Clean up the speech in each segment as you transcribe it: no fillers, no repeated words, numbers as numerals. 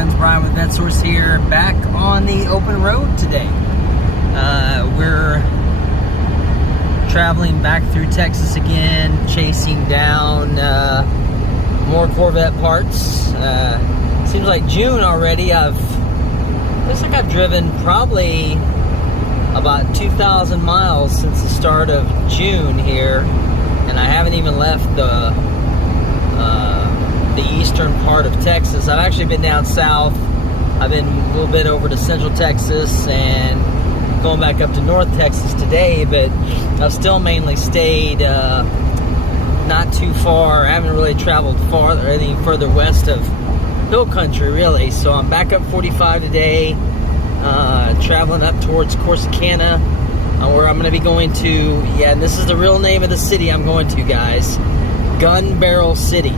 friends, Brian with VetteSource here, back on the open road today. We're traveling back through Texas again, chasing down more Corvette parts. Seems like June already. Looks like I've driven probably about 2,000 miles since the start of June here, and I haven't even left the eastern part of Texas. I've actually been down south. I've been a little bit over to central Texas and going back up to North Texas today, but I've still mainly stayed not too far. I haven't really traveled far or any further west of hill country really. So I'm back up 45 today, traveling up towards Corsicana, where I'm going to be going to, yeah, and this is the real name of the city I'm going to, guys. Gun Barrel City.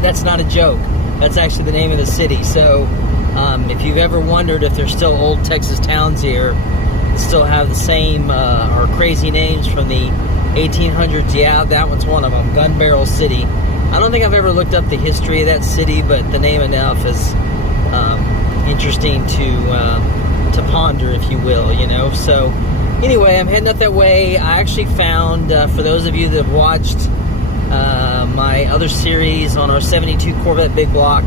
That's not a joke. That's actually the name of the city. So if you've ever wondered if there's still old Texas towns here that still have the same or crazy names from the 1800s, yeah, that one's one of them. Gun Barrel City. I don't think I've ever looked up the history of that city, but the name enough is interesting to ponder, if you will, you know. So anyway, I'm heading up that way. I actually found, for those of you that have watched my other series on our 72 Corvette Big Block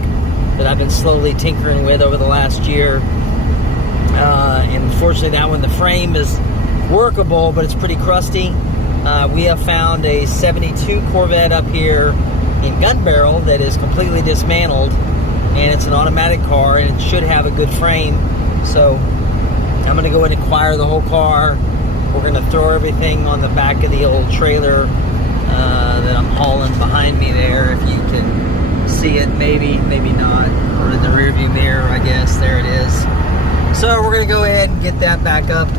that I've been slowly tinkering with over the last year, and unfortunately that one, the frame is workable, but it's pretty crusty. We have found a 72 Corvette up here in Gun Barrel that is completely dismantled, and it's an automatic car, and it should have a good frame. So I'm going to go and acquire the whole car. We're going to throw everything on the back of the old trailer that I'm hauling behind me there. If you can see it, maybe not, or in the rear view mirror, I guess. There it is. So we're going to go ahead and get that back up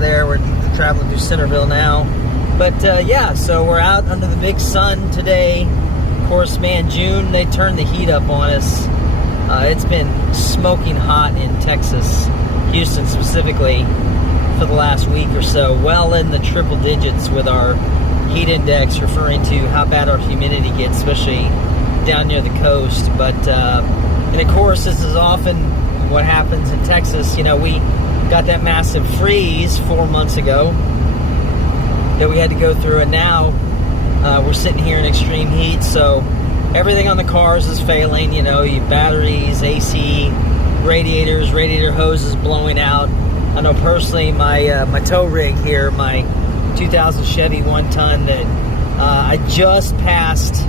there. We're traveling through Centerville now. But yeah, so we're out under the big sun today. Of course, man, June, they turned the heat up on us. It's been smoking hot in Texas, Houston specifically, for the last week or so, well in the triple digits with our heat index, referring to how bad our humidity gets, especially down near the coast. But and of course, this is often what happens in Texas. You know, we got that massive freeze 4 months ago that we had to go through, and now we're sitting here in extreme heat. So everything on the cars is failing. You know, your batteries, AC, radiators, radiator hoses blowing out. I know personally, my tow rig here, my 2000 Chevy 1-ton that I just passed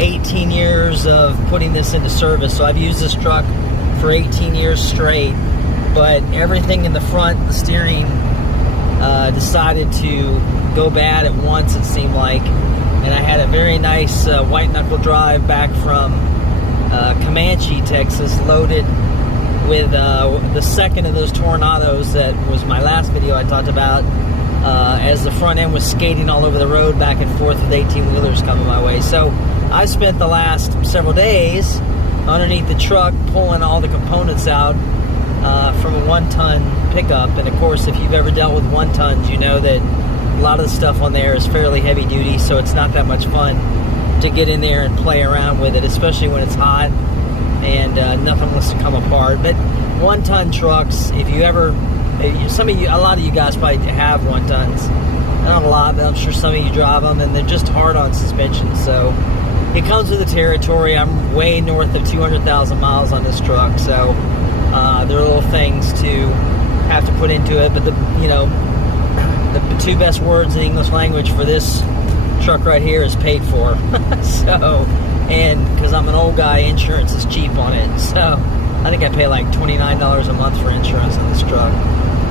18 years of putting this into service. So I've used this truck for 18 years straight, but everything in the front, the steering, decided to go bad at once, it seemed like. And I had a very nice white knuckle drive back from Comanche, Texas, loaded with the second of those tornadoes that was my last video I talked about, as the front end was skating all over the road back and forth with 18-wheelers coming my way. So I spent the last several days underneath the truck pulling all the components out from a 1-ton pickup. And of course, if you've ever dealt with 1-tons, you know that a lot of the stuff on there is fairly heavy duty, so it's not that much fun to get in there and play around with it, especially when it's hot and nothing wants to come apart. But 1-ton trucks, if you ever, a lot of you guys probably have 1-tons. Not a lot, but I'm sure some of you drive them, and they're just hard on suspension. So it comes with the territory. I'm way north of 200,000 miles on this truck, so there are little things to have to put into it. But the two best words in the English language for this truck right here is paid for. So, and because I'm an old guy, insurance is cheap on it. So I think I pay like $29 a month for insurance on this truck.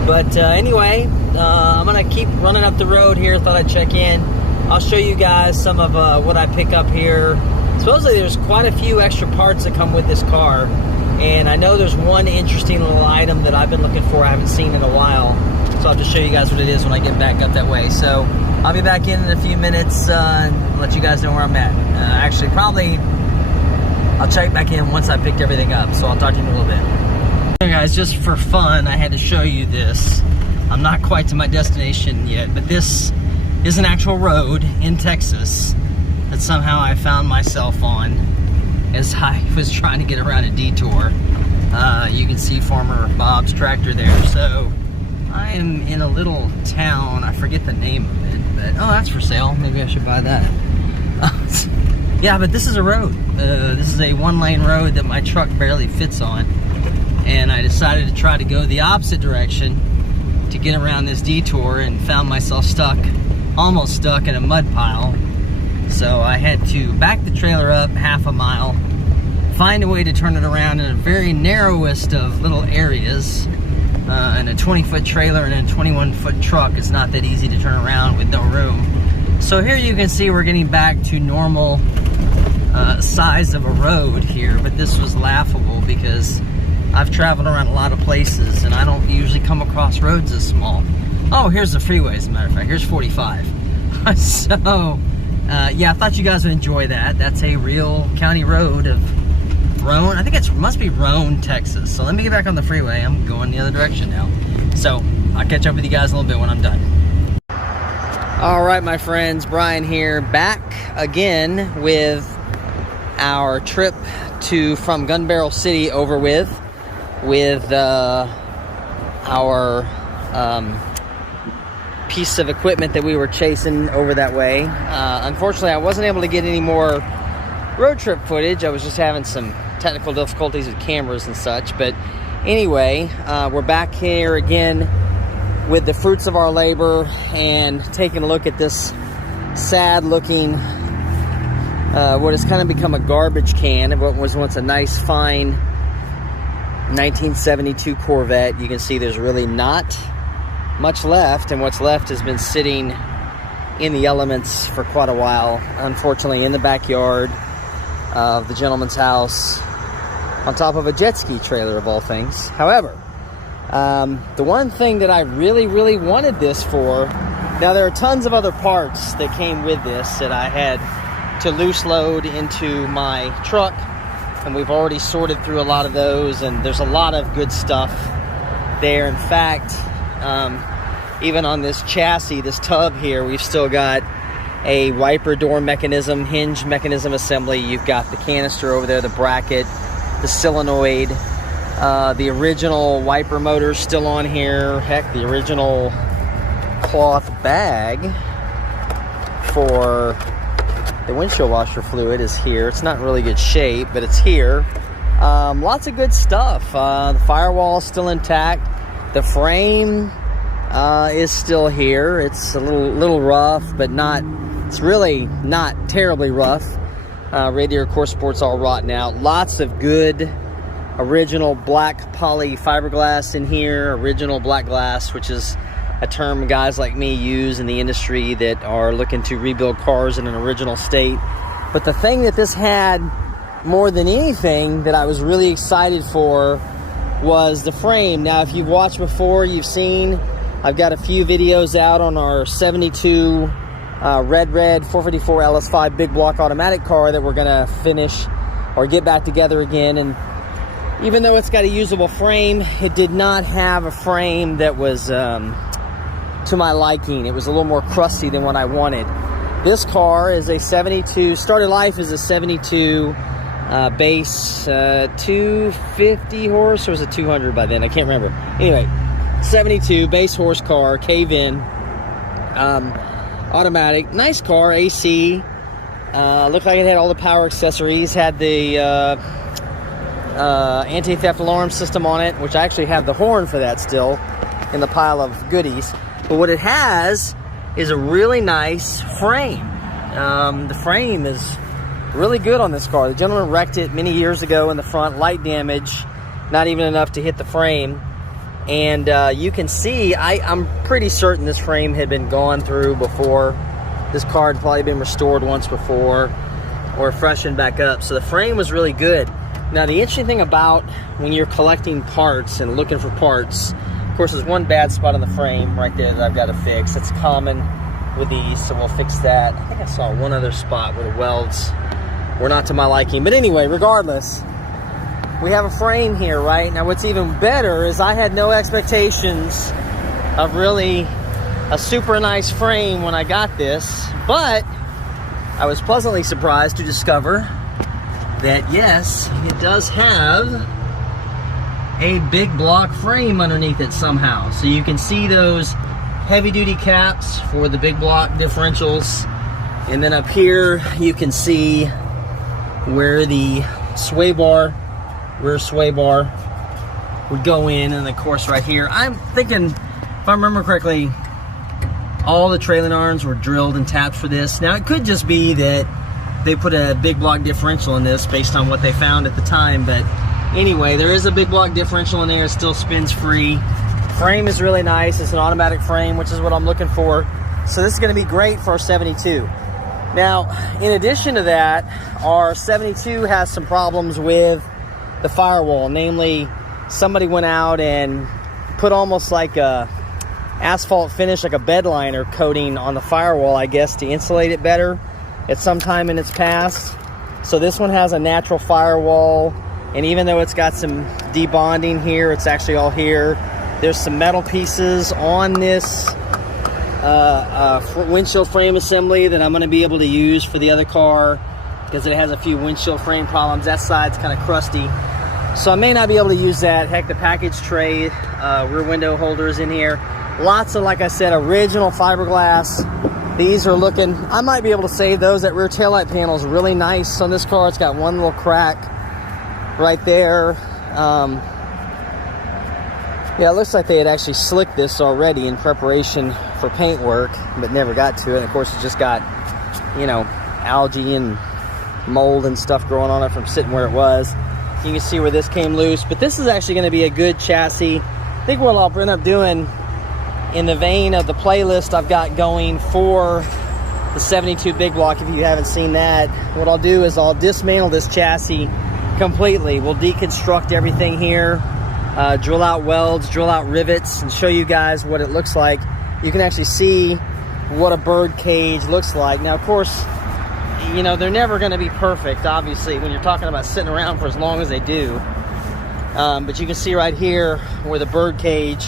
But anyway, I'm going to keep running up the road here. Thought I'd check in. I'll show you guys some of what I pick up here. Supposedly there's quite a few extra parts that come with this car. And I know there's one interesting little item that I've been looking for I haven't seen in a while. So I'll just show you guys what it is when I get back up that way. So I'll be back in a few minutes and let you guys know where I'm at. Actually, probably I'll check back in once I picked everything up. So I'll talk to you in a little bit. So guys, just for fun, I had to show you this. I'm not quite to my destination yet, but this is an actual road in Texas that somehow I found myself on. as I was trying to get around a detour. You can see Farmer Bob's tractor there. So I am in a little town, I forget the name of it, but oh, that's for sale. Maybe I should buy that. Yeah, but this is a road. This is a one-lane road that my truck barely fits on, and I decided to try to go the opposite direction to get around this detour, and found myself stuck, almost stuck in a mud pile. So I had to back the trailer up half a mile, find a way to turn it around in a very narrowest of little areas. And a 20-foot trailer and a 21-foot truck is not that easy to turn around with no room. So here you can see we're getting back to normal size of a road here, but this was laughable because I've traveled around a lot of places and I don't usually come across roads this small. Oh, here's the freeway, as a matter of fact. Here's 45. So, yeah, I thought you guys would enjoy that. That's a real county road of Roan. I think it must be Roan, Texas. So let me get back on the freeway. I'm going the other direction now. So I'll catch up with you guys a little bit when I'm done. All right, my friends, Brian here, back again with our trip from Gun Barrel City over with our piece of equipment that we were chasing over that way. Unfortunately, I wasn't able to get any more road trip footage. I was just having some technical difficulties with cameras and such. But anyway, we're back here again with the fruits of our labor and taking a look at this sad looking what has kind of become a garbage can of what was once a nice fine 1972 Corvette. You can see there's really not much left, and what's left has been sitting in the elements for quite a while, unfortunately, in the backyard of the gentleman's house on top of a jet ski trailer of all things. However, the one thing that I really wanted this for, now there are tons of other parts that came with this that I had to loose load into my truck, and we've already sorted through a lot of those, and there's a lot of good stuff there. In fact, even on this chassis, this tub here, we've still got a wiper door mechanism, hinge mechanism assembly. You've got the canister over there, the bracket, the solenoid, the original wiper motor still on here. Heck, the original cloth bag for the windshield washer fluid is here. It's not in really good shape, but it's here. Lots of good stuff. The firewall is still intact. The frame is still here. It's a little rough, but not. It's really not terribly rough. Radiator core support's all rotten out. Lots of good original black poly fiberglass in here. Original black glass, which is a term guys like me use in the industry that are looking to rebuild cars in an original state. But the thing that this had more than anything that I was really excited for was the frame. Now, if you've watched before, you've seen I've got a few videos out on our 72 red 454 LS5 big block automatic car that we're gonna finish or get back together again. And even though it's got a usable frame, it did not have a frame that was to my liking. It was a little more crusty than what I wanted. This car is a 72, started life as a 72 base 250 horse, or was it 200 by then? I can't remember. Anyway, 72 base horse car, cave-in, automatic, nice car, AC. Looked like it had all the power accessories, had the anti-theft alarm system on it, which I actually have the horn for that still in the pile of goodies. But what it has is a really nice frame. The frame is really good on this car. The gentleman wrecked it many years ago in the front, light damage, not even enough to hit the frame. And you can see, I'm pretty certain this frame had been gone through before. This car had probably been restored once before or freshened back up. So the frame was really good. Now, the interesting thing about when you're collecting parts and looking for parts, of course, there's one bad spot on the frame right there that I've got to fix. It's common with these, so we'll fix that. I think I saw one other spot where the welds were not to my liking. But anyway, regardless, we have a frame here, right? Now, what's even better is I had no expectations of really a super nice frame when I got this, but I was pleasantly surprised to discover that yes, it does have a big block frame underneath it somehow. So you can see those heavy duty caps for the big block differentials. And then up here, you can see where the sway bar, rear sway bar would go in. And of course right here, I'm thinking, if I remember correctly, all the trailing arms were drilled and tapped for this. Now it could just be that they put a big block differential in this based on what they found at the time, but anyway, there is a big block differential in there. It still spins free. Frame is really nice. It's an automatic frame, which is what I'm looking for. So this is going to be great for our 72. Now, in addition to that, our 72 has some problems with the firewall. Namely, somebody went out and put almost like a asphalt finish, like a bed liner coating on the firewall, I guess, to insulate it better at some time in its past. So this one has a natural firewall, and even though it's got some debonding here, it's actually all here. There's some metal pieces on this windshield frame assembly that I'm going to be able to use for the other car because it has a few windshield frame problems. That side's kind of crusty, so I may not be able to use that. Heck, the package tray, rear window holders in here. Lots of, like I said, original fiberglass. These are looking, I might be able to save those. That rear taillight panel is really nice on this car. It's got one little crack right there. Yeah, it looks like they had actually slicked this already in preparation for paint work, but never got to it. And of course, it just got, you know, algae and mold and stuff growing on it from sitting where it was. You can see where this came loose, but this is actually going to be a good chassis. I think what I'll end up doing, in the vein of the playlist I've got going for the 72 big block, if you haven't seen that, what I'll do is I'll dismantle this chassis completely. We'll deconstruct everything here, drill out welds, drill out rivets, and show you guys what it looks like. You can actually see what a bird cage looks like. Now, of course, you know, they're never going to be perfect, obviously, when you're talking about sitting around for as long as they do. But you can see right here where the bird cage,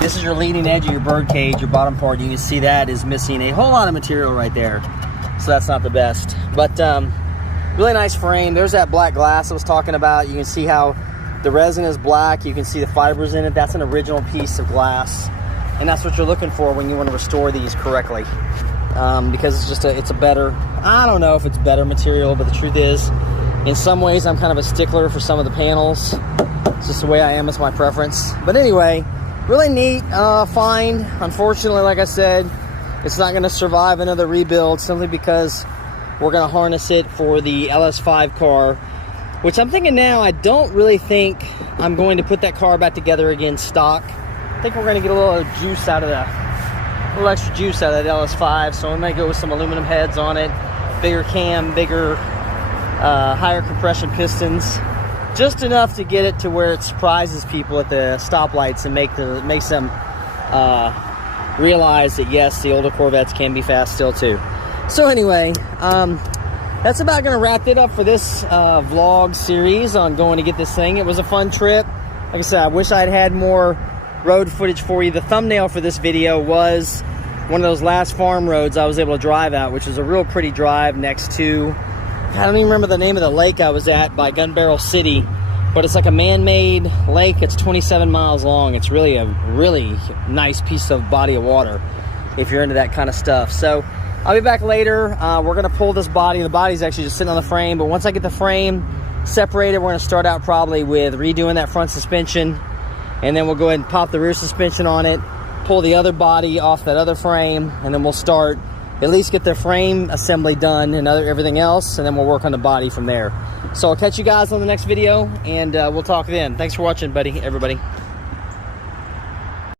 this is your leading edge of your bird cage, your bottom part. You can see that is missing a whole lot of material right there. So that's not the best. But really nice frame. There's that black glass I was talking about. You can see how the resin is black. You can see the fibers in it. That's an original piece of glass. And that's what you're looking for when you want to restore these correctly. Because it's just it's a better, I don't know if it's better material, but the truth is, in some ways, I'm kind of a stickler for some of the panels. It's just the way I am. It's my preference. But anyway, really neat find. Unfortunately, like I said, it's not going to survive another rebuild simply because we're going to harness it for the LS5 car, which I'm thinking now, I don't really think I'm going to put that car back together again stock. I think we're going to get a little juice out of a little extra juice out of that LS5, so we might go with some aluminum heads on it, bigger cam, bigger, higher compression pistons. Just enough to get it to where it surprises people at the stoplights and makes them realize that yes, the older Corvettes can be fast still too. So anyway, that's about going to wrap it up for this vlog series on going to get this thing. It was a fun trip. Like I said, I wish I'd had more road footage for you. The thumbnail for this video was one of those last farm roads I was able to drive out, which was a real pretty drive next to, I don't even remember the name of the lake I was at by Gun Barrel City, but it's like a man-made lake. It's 27 miles long. It's really a really nice piece of body of water if you're into that kind of stuff. So I'll be back later. We're going to pull this body. The body's actually just sitting on the frame, but once I get the frame separated, we're going to start out probably with redoing that front suspension, and then we'll go ahead and pop the rear suspension on it, pull the other body off that other frame, and then we'll start, at least get the frame assembly done and everything else, and then we'll work on the body from there. So I'll catch you guys on the next video, and we'll talk then. Thanks for watching, everybody.